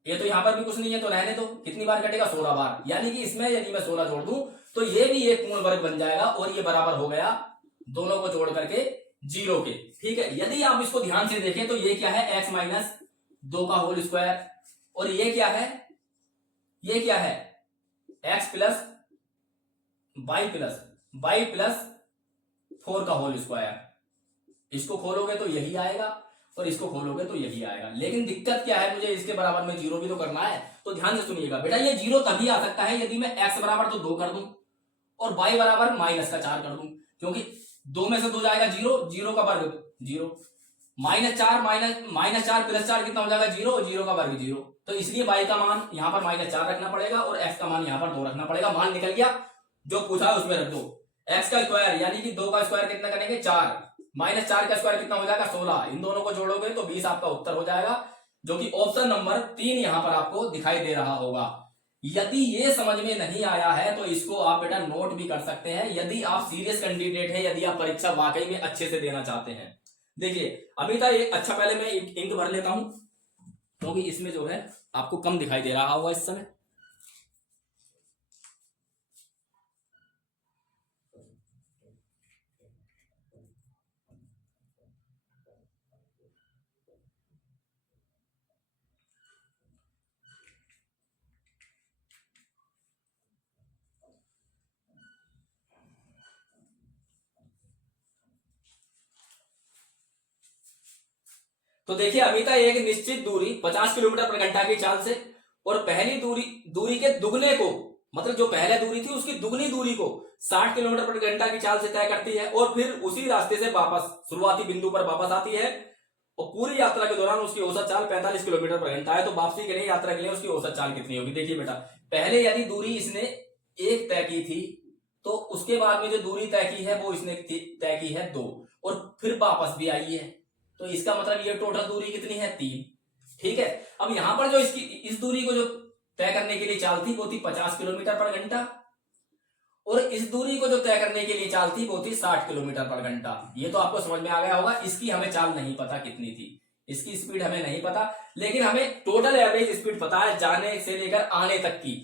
ये तो यहां पर भी कुछ नहीं है तो रहने दो, कितनी बार कटेगा, 16 बार। यानी कि इसमें यदि मैं 16 जोड़ दूं तो ये भी एक पूर्ण वर्ग बन जाएगा और ये बराबर हो गया दोनों को जोड़ करके 0 के, ठीक है। यदि आप इसको ध्यान से देखें तो ये क्या है, x माइनस 2 का होल स्क्वायर, और ये क्या है, ये क्या है एक्स प्लस वाई प्लस 4 का होल स्क्वायर। इसको खोलोगे तो यही आएगा और इसको खोलोगे तो यही आएगा। लेकिन दिक्कत क्या है, मुझे इसके बराबर में जीरो भी तो करना है। तो ध्यान से सुनिएगा बेटा, ये जीरो तभी आ सकता है यदि मैं एक्स बराबर तो 2 कर दूं और वाई बराबर -4 कर दूं, क्योंकि 2 में से 2 जाएगा जीरो, जीरो का वर्ग जीरो, -4 -4 प्लस 4 कितना हो जाएगा जीरो, जीरो का वर्ग जीरो। तो इसलिए वाई का मान यहां पर -4 रखना पड़ेगा और एक्स का मान यहां पर 2 रखना पड़ेगा। मान निकल गया, जो पूछा है उसमें रख दो। एक्स का स्क्वायर यानी कि 2 का स्क्वायर कितना करेंगे 4, -4 का स्क्वायर कितना हो जाएगा 16। इन दोनों को जोड़ोगे तो 20 आपका उत्तर हो जाएगा, जो कि ऑप्शन नंबर 3 यहां पर आपको दिखाई दे रहा होगा। यदि ये समझ में नहीं आया है तो इसको आप बेटा नोट भी कर सकते हैं, यदि आप सीरियस कैंडिडेट हैं, यदि आप परीक्षा वाकई में अच्छे से देना चाहते हैं। देखिए अभी तक एक अच्छा, पहले मैं इंक भर लेता हूं क्योंकि इसमें जो है आपको कम दिखाई दे रहा होगा इस समय। तो देखिए अभी तक एक निश्चित दूरी 50 किलोमीटर पर घंटा की चाल से और पहली दूरी के दुगने को, मतलब जो पहले दूरी थी उसकी दुगनी दूरी को 60 किलोमीटर पर घंटा की चाल से तय करती है और फिर उसी रास्ते से वापस शुरुआती बिंदु पर वापस आती है और पूरी यात्रा के दौरान उसकी औसत चाल 45 किलोमीटर पर घंटा है। तो वापसी के लिए, यात्रा के लिए उसकी औसत चाल कितनी होगी? देखिए बेटा, पहले यदि दूरी इसने एक तय की थी तो उसके बाद में जो दूरी तय की है वो इसने तय की है 2 और फिर वापस भी आई है। तो इसका मतलब ये टोटल दूरी कितनी है 3। ठीक है, अब यहां पर जो इसकी इस दूरी को जो तय करने के लिए चाल थी वो थी 50 किलोमीटर पर घंटा और इस दूरी को जो तय करने के लिए चाल थी वो थी 60 किलोमीटर पर घंटा। ये तो आपको समझ में आ गया होगा। इसकी हमें चाल नहीं पता कितनी थी, इसकी स्पीड हमें नहीं पता, लेकिन हमें टोटल एवरेज स्पीड पता है जाने से लेकर आने तक की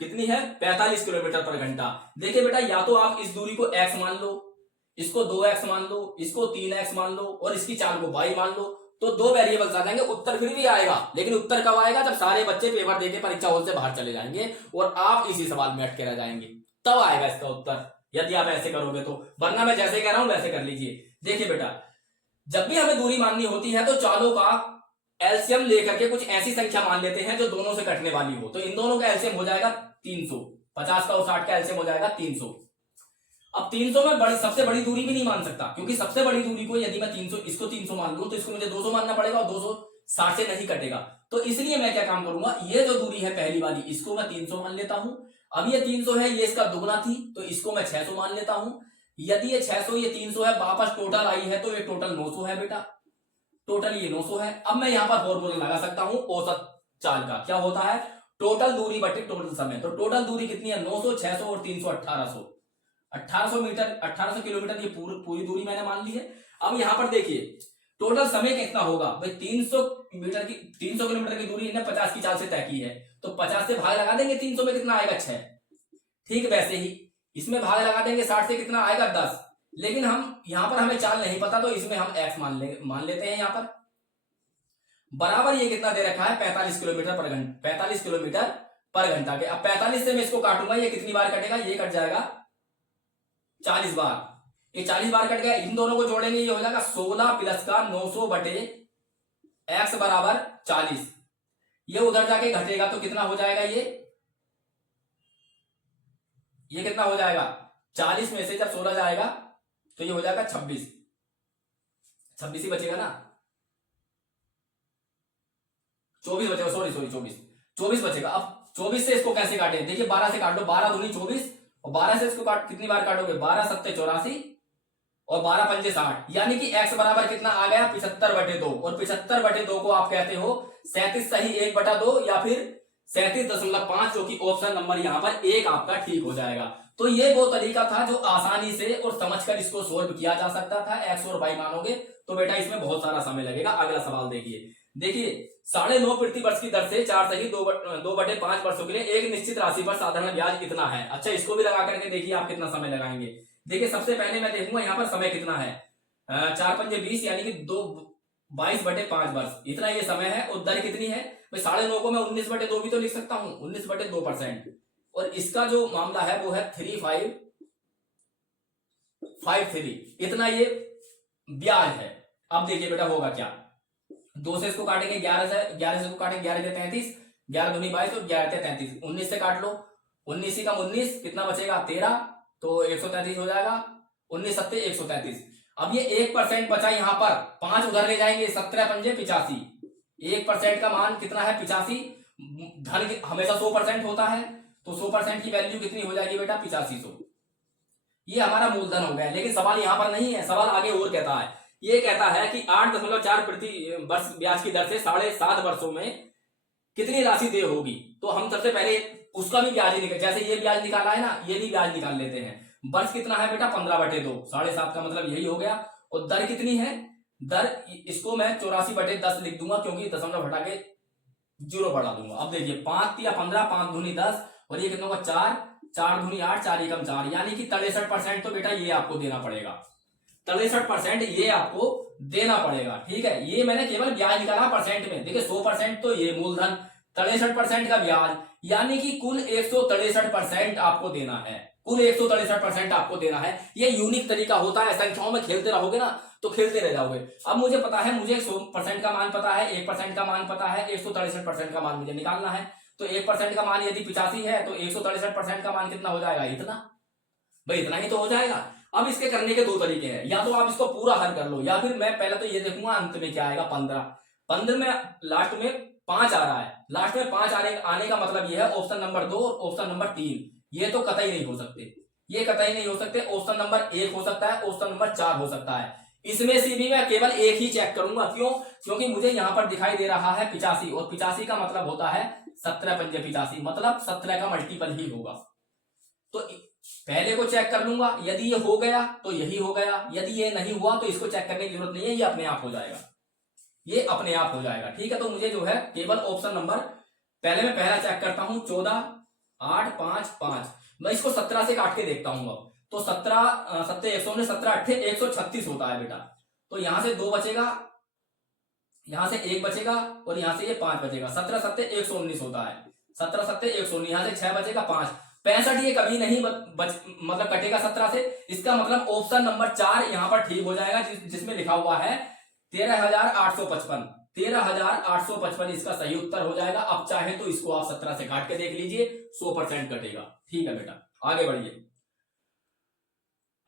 कितनी है 45 किलोमीटर पर घंटा। देखिए बेटा, या तो आप इस दूरी को x मान लो, इसको 2x मान लो, इसको 3x मान लो और इसकी चाल को y मान लो, तो 2 वेरिएबल्स आ जाएंगे। उत्तर फिर भी आएगा, लेकिन उत्तर कब आएगा? जब सारे बच्चे पेपर देके परीक्षा हॉल से बाहर चले जाएंगे और आप इसी सवाल में अटके रह जाएंगे, तब आएगा इसका उत्तर, यदि आप ऐसे करोगे तो। वरना मैं जैसे कह रहा हूं वैसे कर लीजिए। देखिए बेटा, जब भी हमें दूरी माननी होती है तो चालों का एलसीएम लेकर के कुछ ऐसी संख्या मान लेते हैं जो दोनों से कटने वाली हो। तो इन दोनों का एलसीएम हो जाएगा 300, 50 का और 60 का एलसीएम हो जाएगा 300। अब 300 में सबसे बड़ी दूरी भी नहीं मान सकता, क्योंकि सबसे बड़ी दूरी को यदि मैं 300 इसको 300 मान लूं तो इसको मुझे 200 मानना पड़ेगा और 260 से नहीं कटेगा। तो इसलिए मैं क्या काम करूंगा, ये जो दूरी है पहली वाली इसको मैं 300 मान लेता हूं। अब ये 300 है, ये इसका दुगना थी तो इसको मैं 600 मान लेता हूं। यदि ये 600 ये 300 है, वापस टोटल आई है तो ये टोटल 900 है बेटा, टोटल ये 900 है। अब मैं यहां पर फॉर्मूला लगा सकता हूं औसत चाल का, क्या होता है टोटल दूरी बटे टोटल समय। तो टोटल दूरी कितनी है 900, 600 और 300 1800, 1800 मीटर, 1800 किलोमीटर, ये पूरी दूरी मैंने मान ली है। अब यहां पर देखिए टोटल समय कितना होगा भाई, 300 किलोमीटर की दूरी इन्हें 50 की चाल से तय की है, तो 50 से भाग लगा देंगे, 300 में कितना आएगा 6। ठीक, वैसे ही इसमें भाग लगा देंगे 60 से, कितना आएगा 10। लेकिन हम यहां पर हमें चाल नहीं पता तो इसमें हम x मान लेते हैं यहां पर। बराबर ये कितना दे रखा है 45 किलोमीटर पर घंटा, 45 किलोमीटर पर घंटा के। अब 45 से मैं इसको काटूंगा, ये कितनी बार कटेगा, ये कट जाएगा 40 बार, ये 40 बार कट गया। इन दोनों को जोड़ेंगे, ये हो जाएगा 16 प्लस का 900 बटे x बराबर 40। ये उधर जाके घटेगा तो कितना हो जाएगा, ये कितना हो जाएगा 40 में से जब 16 जाएगा तो ये हो जाएगा 26, 26 ही बचेगा ना, 24 बचेगा, सॉरी 24 बचेगा। अब 24 से इसको कैसे काटें, देखिए 12 से काट लो, 12 दूनी 24 और 12 से इसको कितनी बार काटोगे 12 सत्ते 84 और 12 पंजे 60, यानी कि x बराबर कितना आ गया 75/2 और 75/2 को आप कहते हो 37 सही 1/2 या फिर 37.5, जो कि ऑप्शन नंबर यहां पर 1 आपका ठीक हो जाएगा। तो ये वो तरीका था जो आसानी से और समझकर इसको सोल्व किया जा सकता था। x और y मानोगे तो बेटा इसमें बहुत सारा समय लगेगा। अगला सवाल देखिए 9.5 प्रति वर्ष की दर से 4 सही 2/5 वर्षों के लिए एक निश्चित राशि पर साधारण ब्याज इतना है। अच्छा, इसको भी लगा करके देखिए आप कितना समय लगाएंगे। देखिए सबसे पहले मैं देखूंगा यहाँ पर समय कितना है, 4 पंजे 20 यानी कि 22/5 वर्ष, इतना ये समय है। और दर कितनी है भाई 9.5 को मैं 19/2 भी तो लिख सकता हूँ, 19/2%। और इसका जो मामला है वो है 3553, इतना ये ब्याज है। अब देखिए बेटा होगा क्या, 2 से इसको काटेंगे 11 से, 11 से इसको काटेंगे 11 से 33, 11 दूनी 22 और 11 से 33, 19 से काट लो, 19 से कम 19 कितना बचेगा 13, तो 133 हो जाएगा, 19 सत्ते 133। अब ये 1% बचा यहाँ पर, 5 उधर ले जाएंगे, 17 पंजे 85, 1% का मान कितना है 85, धन हमेशा 100% होता है, तो 100% की वैल्यू कितनी हो जाएगी बेटा 8500। ये हमारा मूलधन हो गया। लेकिन सवाल यहाँ पर नहीं है, सवाल आगे और कहता है, ये कहता है कि 8.4 प्रति वर्ष ब्याज की दर से 7.5 वर्षों में कितनी राशि देय होगी। तो हम सबसे पहले उसका भी ब्याज निकाल, जैसे ये ब्याज निकाला है ना, ये भी ब्याज निकाल लेते हैं। वर्ष कितना है बेटा 15/2, 7.5 का मतलब यही हो गया। और दर कितनी है, दर इसको मैं 84/10 लिख दूंगा, क्योंकि दशमलव हटा के 0 बढ़ा दूंगा। अब देखिए 5 या 15, 5 दूनी 10 और ये कितना होगा 4, 4 दूनी 8, 4 एकम 4, यानी कि 63% तो बेटा ये आपको देना पड़ेगा, 63% ये आपको देना पड़ेगा। ठीक है, ये मैंने केवल ब्याज निकाला परसेंट में। देखिए 100% तो ये मूलधन, 63% का ब्याज, यानी कि कुल 163% आपको देना है, कुल 163% आपको देना है। ये यूनिक तरीका होता है, संख्याओं में खेलते रहोगे ना तो खेलते रह जाओगे। अब मुझे पता है, मुझे 100% का मान पता है, 1% का मान पता है, 163% का मान मुझे निकालना है। तो 1% का मान यदि 85 है तो 163% का मान कितना हो जाएगा, इतना। भाई इतना ही तो हो जाएगा। अब इसके करने के 2 तरीके हैं, या तो आप इसको पूरा हल कर लो, या फिर मैं पहले तो ये देखूंगा अंत में क्या आएगा 15 में लास्ट में 5 आ रहा है, लास्ट में 5 आने का मतलब ये है ऑप्शन नंबर 2 और ऑप्शन नंबर 3 ये तो कतई नहीं हो सकते, ये कतई नहीं हो सकते। ऑप्शन नंबर 1 हो सकता है, ऑप्शन नंबर 4 हो सकता है। इसमें से भी मैं केवल एक ही चेक करूंगा, क्यों, क्योंकि मुझे यहां पर दिखाई दे रहा है 85, और 85 का मतलब होता है 17 पंजे 85, मतलब 17 का मल्टीपल ही होगा। तो पहले को चेक कर लूंगा, यदि ये हो गया तो यही हो गया, यदि ये नहीं हुआ तो इसको चेक करने की जरूरत नहीं है, ये अपने आप हो जाएगा, ये अपने आप हो जाएगा। ठीक है, तो मुझे जो है केवल ऑप्शन नंबर, पहले मैं पहला चेक करता हूं 14, 8, 5, 5, मैं इसको 17 से काट के देखता हूं। अब तो 17 सत्ते 119, 17 8 136 होता है बेटा। तो यहां से 2 बचेगा, यहां से 1 बचेगा और यहां से ये 5 बचेगा, 17 सत्ते 119 होता है, 17 सत्ते 119, यहां से 6 बचेगा 5, 65 ये कभी नहीं मतलब कटेगा 17 से। इसका मतलब ऑप्शन नंबर 4 यहां पर ठीक हो जाएगा, जिसमें लिखा हुआ है 13,855, 13,855 इसका सही उत्तर हो जाएगा। अब चाहे तो इसको आप 17 से काट के देख लीजिए, 100% कटेगा। ठीक है बेटा, आगे बढ़िए।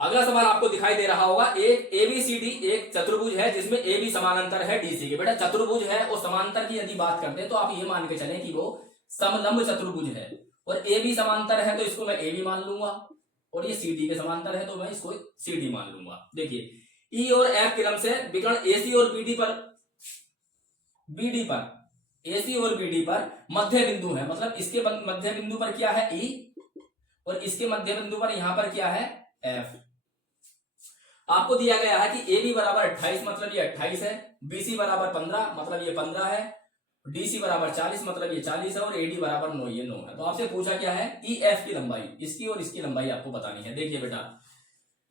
अगला सवाल आपको दिखाई दे रहा होगा, एक एबीसीडी एक चतुर्भुज है जिसमें ए बी समानांतर है डीसी के। बेटा चतुर्भुज है और समांतर की यदि बात करते हैं तो आप ये मान के चलें कि वो समलंब चतुर्भुज है, और ए बी समांतर है तो इसको मैं ए बी मान लूंगा, और ये सी डी के समांतर है तो मैं इसको सी डी मान लूंगा। देखिए ई और एफ के लंब से विकर्ण एसी और बीडी पर एसी और बीडी पर मध्य बिंदु है, मतलब इसके मध्य बिंदु पर क्या है ई, और इसके मध्य बिंदु पर यहां पर क्या है एफ। आपको दिया गया है कि ए बी बराबर 28, मतलब ये 28 है, बीसी बराबर 15, मतलब ये 15 है, डीसी बराबर 40, मतलब ये 40 है, और एडी बराबर 9, ये 9 है। तो आपसे पूछा क्या है, ई एफ की लंबाई, इसकी और इसकी लंबाई आपको बतानी है। देखिए बेटा,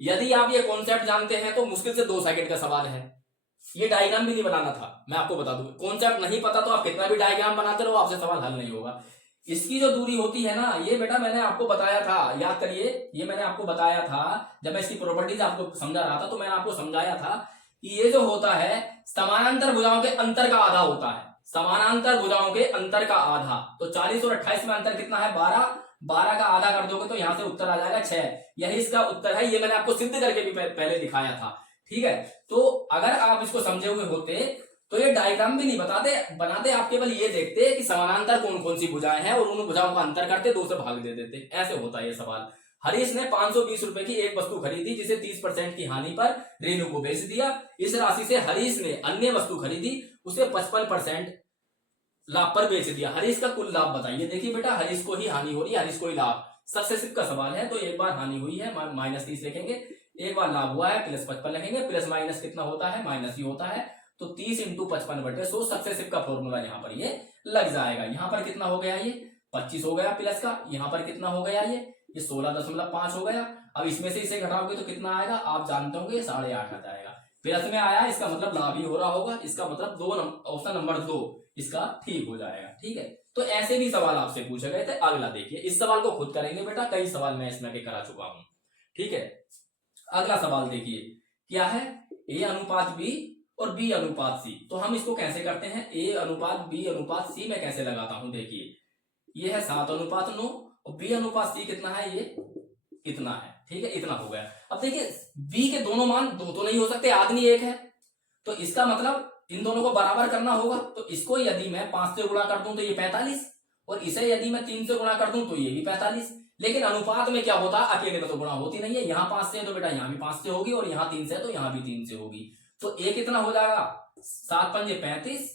यदि आप ये कॉन्सेप्ट जानते हैं तो मुश्किल से 2 सेकंड का सवाल है, ये डायग्राम भी नहीं बनाना था, मैं आपको बता दूं। कॉन्सेप्ट नहीं पता तो आप कितना भी डायग्राम बनाते रहो, आपसे सवाल हल नहीं होगा। इसकी जो दूरी होती है ना, ये बेटा मैंने आपको बताया था, याद करिए, ये मैंने आपको बताया था जब मैं इसकी प्रॉपर्टीज आपको समझा रहा था, तो मैंने आपको समझाया था कि ये जो होता है समानांतर भुजाओं के अंतर का आधा होता है, समानांतर भुजाओं के अंतर का आधा। तो 40 और 28 में अंतर कितना है 12, 12 का आधा कर दोगे तो यहां से उत्तर आ जाएगा 6, यही इसका उत्तर है। ये मैंने आपको सिद्ध करके भी पहले दिखाया था। ठीक है, तो अगर आप इसको समझे हुए होते तो ये डायग्राम भी नहीं बनाते, आप केवल ये देखते कि समानांतर कौन कौन सी भुजाएं हैं और उन भुजाओं का अंतर करते, 2 से भाग दे देते। ऐसे होता है ये सवाल। हरीश ने 520 रुपए की एक वस्तु खरीदी जिसे 30% की हानि पर रेणु को बेच दिया। इस राशि से हरीश ने अन्य वस्तु खरीदी, उसे 55% लाभ पर बेच दिया। हरीश का कुल लाभ बताइए। देखिए बेटा, हरीश को ही हानि हो रही है, हरीश को ही लाभ, सक्सेसिव का सवाल है। तो एक बार हानि हुई है -30 लिखेंगे, एक बार लाभ हुआ है +55 लिखेंगे, प्लस माइनस कितना होता है माइनस ही होता है। तो 30 × 55/100 सक्सेसिव का फॉर्मूला यहाँ पर ये लग जाएगा। यहाँ पर कितना हो गया, ये 25 हो गया प्लस का, यहाँ पर कितना हो गया, ये 16.5 हो गया। अब इसमें से इसे घटाओगे तो कितना आएगा, आप जानते होंगे 8.5 आ जाएगा। प्लस में आया, इसका मतलब लाभ ही हो रहा होगा, इसका मतलब ऑप्शन नंबर 2 इसका ठीक हो जाएगा। ठीक है, तो ऐसे भी सवाल आपसे पूछे गए थे। अगला देखिए, इस सवाल को खुद करेंगे बेटा, कई सवाल मैं इसमें भी करा चुका हूं। ठीक है, अगला सवाल देखिए क्या है, ए अनुपात बी और बी अनुपात सी। तो हम इसको कैसे करते हैं, ए अनुपात बी अनुपात सी में कैसे लगाता हूं। देखिए ये है 7:9 और बी अनुपात सी कितना है, ये इतना है। ठीक है, इतना हो गया। अब देखिए बी के दोनों मान दो तो नहीं हो सकते, आदमी एक है, तो इसका मतलब इन दोनों को बराबर करना होगा। तो इसको यदि मैं 5 से गुणा कर दूं तो ये 45, और इसे यदि मैं 3 से गुणा कर दूं तो ये भी 45। लेकिन अनुपात में क्या होता है, अकेले में तो गुणा होती नहीं है। यहाँ 5 से है तो बेटा यहाँ भी 5 से होगी, और यहाँ 3 से है तो यहाँ भी 3 से होगी। तो ए कितना हो जाएगा, 7 पंजे 35,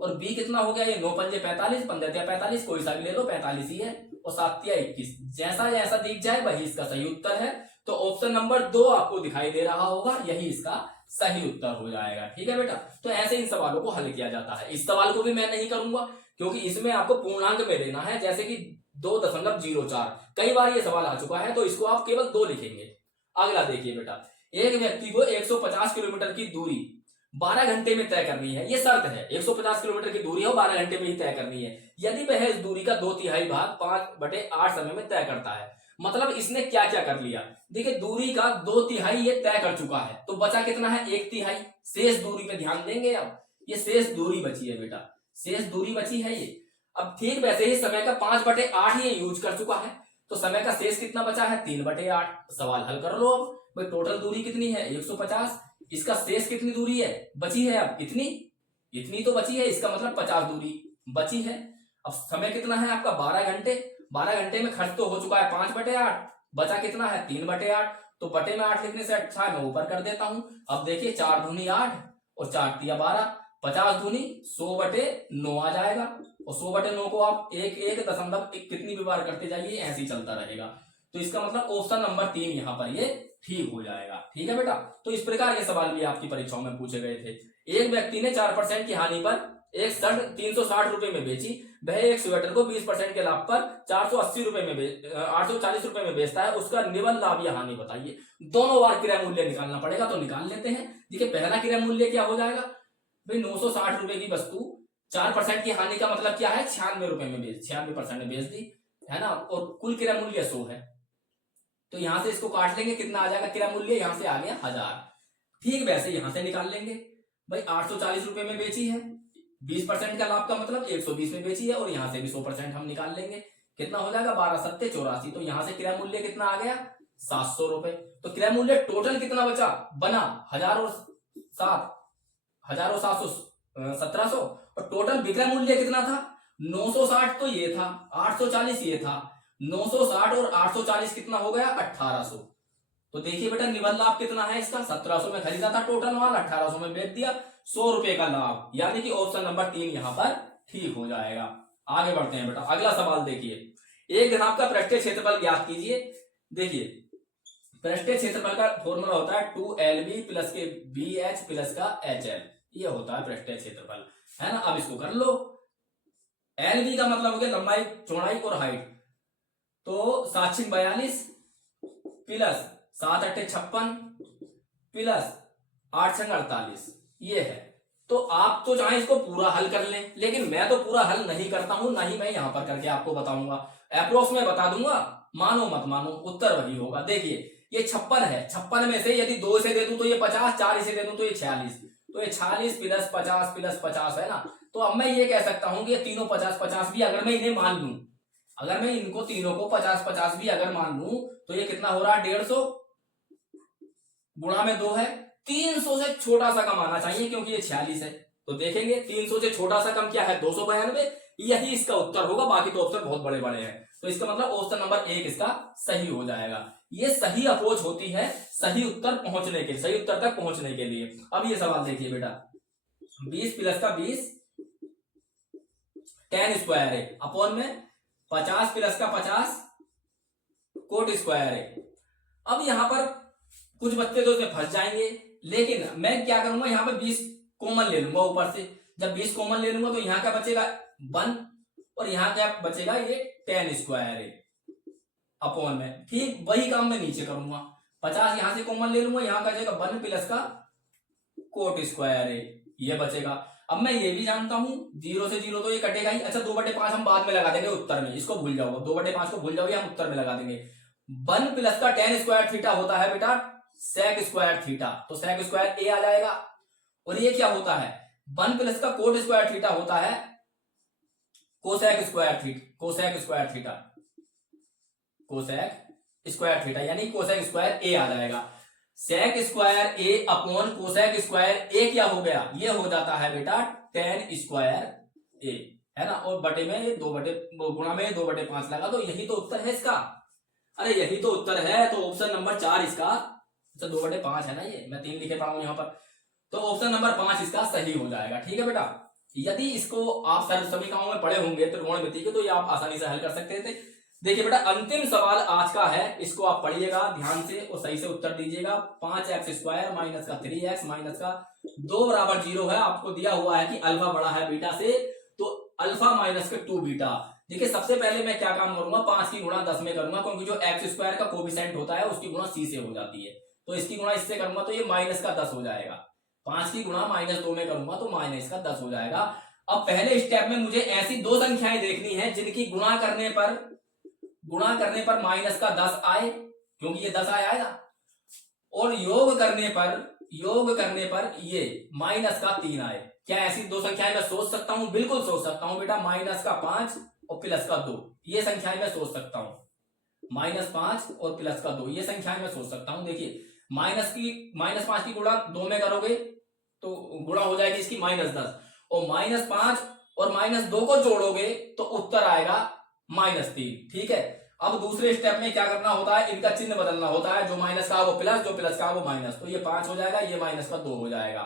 और बी कितना हो गया, ये 9 पंजे 45, 15 45, कोई सा भी ले लो 45 ही है, और 7 21। जैसा जैसा दिख जाए वही इसका सही उत्तर है। तो ऑप्शन नंबर 2 आपको दिखाई दे रहा होगा, यही इसका सही उत्तर हो जाएगा। ठीक है बेटा, तो ऐसे इन सवालों को हल किया जाता है। इस सवाल को भी मैं नहीं करूंगा क्योंकि इसमें आपको पूर्णांक में देना है, जैसे कि 2.04। कई बार ये सवाल आ चुका है, तो इसको आप केवल 2 लिखेंगे। अगला देखिए बेटा, एक व्यक्ति को 150 किलोमीटर की दूरी 12 घंटे में तय करनी है। ये शर्त है, 150 किलोमीटर की दूरी हो 12 घंटे में ही तय करनी है। यदि वह इस दूरी का 2/3 भाग 5/8 समय में तय करता है। मतलब इसने क्या क्या कर लिया, देखिए दूरी का 2/3 ये तय कर चुका है, तो बचा कितना है, 1/3। शेष दूरी पे ध्यान देंगे। अब ये शेष दूरी बची है बेटा, शेष दूरी बची है ये। अब ठीक वैसे ही समय का 5/8 ये यूज कर चुका है, तो समय का शेष कितना बचा है, 3/8। सवाल हल कर लो। अब भाई टोटल दूरी कितनी है, 150, इसका शेष कितनी दूरी है बची है, अब इतनी तो बची है, इसका मतलब 50 दूरी बची है। अब समय कितना है आपका, 12 घंटे। 12 घंटे में खर्च तो हो चुका है 5/8, बचा कितना है, 3/8। तो बटे में 8 लिखने से अच्छा मैं ऊपर कर देता हूं। अब देखिए 4 दूनी 8 और 4 तिया 12, 50 दूनी 100/9 आ जाएगा। और 100/9 को आप एक दशमलव कितनी भी बार करते जाइए, ऐसे ही चलता रहेगा। तो इसका मतलब ऑप्शन नंबर 3 यहाँ पर ये ठीक हो जाएगा। ठीक है बेटा, तो इस प्रकार ये सवाल भी आपकी परीक्षाओं में पूछे गए थे। एक व्यक्ति ने 4% की हानि पर एक शर्ट 360 रुपए में बेची, वह एक स्वेटर को 20% के लाभ पर 480 रुपए में 840 रुपए में बेचता है, उसका निवल लाभ या हानि बताइए। दोनों बार क्रय मूल्य निकालना पड़ेगा, तो निकाल लेते हैं। देखिए पहला क्रय मूल्य क्या हो जाएगा भाई, 960 रुपए की वस्तु 4% की हानि का मतलब क्या है, 96 रुपए में 96% में बेच दी है ना, और कुल क्रय मूल्य 100 है। तो यहां से इसको काट लेंगे, कितना आ जाएगा क्रय मूल्य, यहां से आ गया 1000। ठीक वैसे यहां से निकाल लेंगे भाई, 840 रुपए में बेची है, 20% का लाभ का मतलब 120 में बेची है, और यहां से भी 100% हम निकाल लेंगे, कितना हो जाएगा 12 सत्ते 84। तो यहां से क्रय मूल्य कितना आ गया, 700 रुपए। तो क्रय मूल्य टोटल कितना बचा बना, 1700, और टोटल विक्रय मूल्य कितना था, 960 तो ये था, 840 ये था, 960 और 840 कितना हो गया, 1800। तो देखिए बेटा निवल लाभ कितना है इसका, 1700 में खरीदा था टोटल माल, 1800 में बेच दिया, 100 रुपए का लाभ। यानी कि ऑप्शन नंबर 3 यहां पर ठीक हो जाएगा। आगे बढ़ते हैं बेटा, अगला सवाल देखिए, एक घनाभ का पृष्ठीय क्षेत्रफल ज्ञात कीजिए। देखिए पृष्ठीय क्षेत्रफल का फॉर्मूला होता है 2LB प्लस के BH प्लस का HL, ये होता है पृष्ठीय क्षेत्रफल, है ना। अब इसको कर लो, LB का मतलब हो गया लंबाई चौड़ाई और हाइट, तो 7×42 प्लस 7×8 = 56 प्लस 8×48 ये है। तो आप तो चाहे इसको पूरा हल कर लें, लेकिन मैं तो पूरा हल नहीं करता हूं, नहीं मैं यहां पर करके आपको बताऊंगा, अप्रोक्स में बता दूंगा, मानो मत मानो उत्तर वही होगा। देखिए ये 56 है, 56 में से यदि 2 इसे दे दूं तो ये 50, 4 इसे दे दूं तो ये 46, तो ये 46 प्लस 50 प्लस 50 है ना। तो अब मैं ये कह सकता हूं कि ये तीनों 50-50 भी अगर मैं इन्हें मान लूं, अगर मैं इनको तीनों को 50-50 भी अगर मान लूं, तो ये कितना हो रहा है, 150 गुणा में 2 है, 300 से छोटा सा कम आना चाहिए क्योंकि ये 46 है। तो देखेंगे 300 से छोटा सा कम क्या है, 292, यही इसका उत्तर होगा। बाकी तो ऑप्शन बहुत बड़े बड़े हैं, तो इसका मतलब ऑप्शन नंबर 1 इसका सही हो जाएगा। ये सही अप्रोच होती है सही उत्तर पहुंचने के, सही उत्तर तक पहुंचने के लिए। अब ये सवाल देखिए बेटा, 20 प्लस का 20 tan स्क्वायर है अपॉन में 50 प्लस का 50 कोट स्क्वायर है। अब यहां पर कुछ बच्चे तो इसमें फंस जाएंगे, लेकिन मैं क्या करूंगा, यहाँ पे 20 कॉमन ले लूंगा ऊपर से। जब 20 कॉमन ले लूंगा तो यहाँ क्या बचेगा 1, और यहाँ क्या बचेगा, ये tan स्क्वायर है अपॉन में। ठीक वही काम मैं नीचे करूंगा, 50 यहां से कॉमन ले लूंगा, यहाँ का बचेगा 1 प्लस का कोट स्क्वायर है, ये बचेगा। अब मैं ये भी जानता हूं 0 से 0 तो ये कटेगा ही। अच्छा 2/5 हम बाद में लगा देंगे उत्तर में, इसको भूल जाओ, 2/5 को भूल जाओ, हम उत्तर में लगा देंगे। 1 प्लस का tan स्क्वायर थीटा होता है बेटा sec स्क्वायर थीटा, तो sec स्क्वायर a आ जाएगा। और ये क्या होता है 1 प्लस का कोट स्क्वायर थीटा होता है cosec square theta, cosec square theta, cosec square theta यानी कोसेक स्क्वायर a आ जाएगा। Sec square a upon cosec square a क्या हो गया, ये हो जाता है बेटा tan स्क्वायर a, है ना। और बटे में ये गुणा में 2/5 लगा दो, यही तो उत्तर है इसका। अरे यही तो उत्तर है, तो ऑप्शन नंबर 4 इसका, अच्छा 2/5 है ना, ये मैं 3 लिखे पड़ा हूं यहाँ पर, तो ऑप्शन नंबर 5 इसका सही हो जाएगा। ठीक है बेटा, यदि इसको आप समीकरणों में पढ़े होंगे त्रिकोणमिति के तो ये आप आसानी से हल कर सकते थे। देखिए बेटा अंतिम सवाल आज का है, इसको आप पढ़िएगा ध्यान से और सही से उत्तर दीजिएगा। 5x² माइनस का 3x माइनस का 2 बराबर 0 है। आपको दिया हुआ है कि अल्फा बड़ा है बीटा से, तो अल्फा माइनस के 2 बीटा। देखिए सबसे पहले मैं क्या काम करूंगा, 5 की गुणा 10 में करूंगा, क्योंकि जो x² का कोफिशिएंट होता है उसकी गुणा c से हो जाती है, तो इसकी गुणा इससे करूंगा तो ये माइनस का 10 हो जाएगा। 5 की गुणा -2 में करूंगा तो माइनस का 10 हो जाएगा। अब पहले स्टेप में मुझे ऐसी दो संख्याएं देखनी है जिनकी गुणा करने पर माइनस का 10 आए, क्योंकि ये 10 आया ना, और योग करने पर ये माइनस का 3 आए। क्या ऐसी दो संख्याएं मैं सोच सकता हूं? बिल्कुल सोच सकता हूं बेटा, माइनस का 5 और प्लस का 2, ये संख्याएं मैं सोच सकता हूं। -5 और प्लस का 2 ये संख्याएं मैं सोच सकता हूं। देखिए -5 की गुणा 2 में करोगे तो गुणा हो जाएगी इसकी -10, और -5 और -2 को जोड़ोगे तो उत्तर आएगा -3। ठीक है, अब दूसरे स्टेप में क्या करना होता है, इनका चिन्ह बदलना होता है, जो माइनस का वो प्लस, जो प्लस का वो माइनस, तो ये 5 हो जाएगा, ये माइनस का 2 हो जाएगा।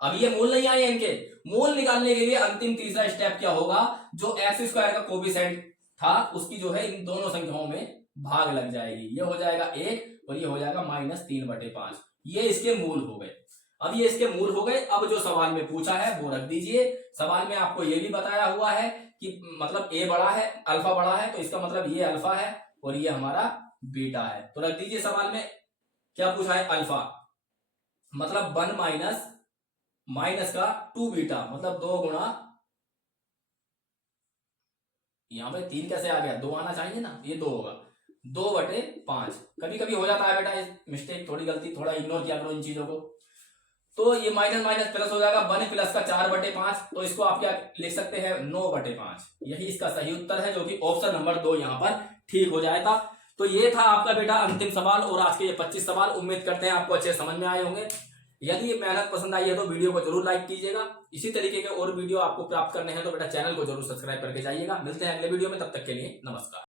अब ये मूल नहीं आए, इनके मूल निकालने के लिए अंतिम तीसरा स्टेप क्या होगा, जो x² का कोफिशिएंट था उसकी जो है इन दोनों संख्याओं में भाग लग जाएगी, ये हो जाएगा 1 और ये हो जाएगा -3/5। ये इसके मूल हो गए। अब ये इसके मूल हो गए। अब जो सवाल में पूछा है वो रख दीजिए। सवाल में आपको ये भी बताया हुआ है कि मतलब a बड़ा है, अल्फा बड़ा है, तो इसका मतलब ये अल्फा है और ये हमारा बीटा है, तो रख दीजिए। सवाल में क्या पूछा है, अल्फा मतलब 1 माइनस का 2 बीटा, मतलब 2 गुणा, यहां पे 3 कैसे आ गया, 2 आना चाहिए ना, ये 2 होगा, 2/5। कभी कभी हो जाता है बेटा मिस्टेक, थोड़ी गलती, थोड़ा इग्नोर किया करो इन चीजों को। तो ये माइनस माइनस प्लस हो जाएगा, 1 प्लस का 4/5, तो इसको आप क्या लिख सकते हैं 9/5। यही इसका सही उत्तर है, जो कि ऑप्शन नंबर 2 यहाँ पर ठीक हो जाएगा। तो ये था आपका बेटा अंतिम सवाल और आज के ये 25 सवाल। उम्मीद करते हैं आपको अच्छे समझ में आए होंगे। यदि ये मेहनत पसंद आई है तो वीडियो को जरूर लाइक कीजिएगा। इसी तरीके के और वीडियो आपको प्राप्त करने हैं तो बेटा चैनल को जरूर सब्सक्राइब करके जाइएगा। मिलते हैं अगले वीडियो में, तब तक के लिए नमस्कार।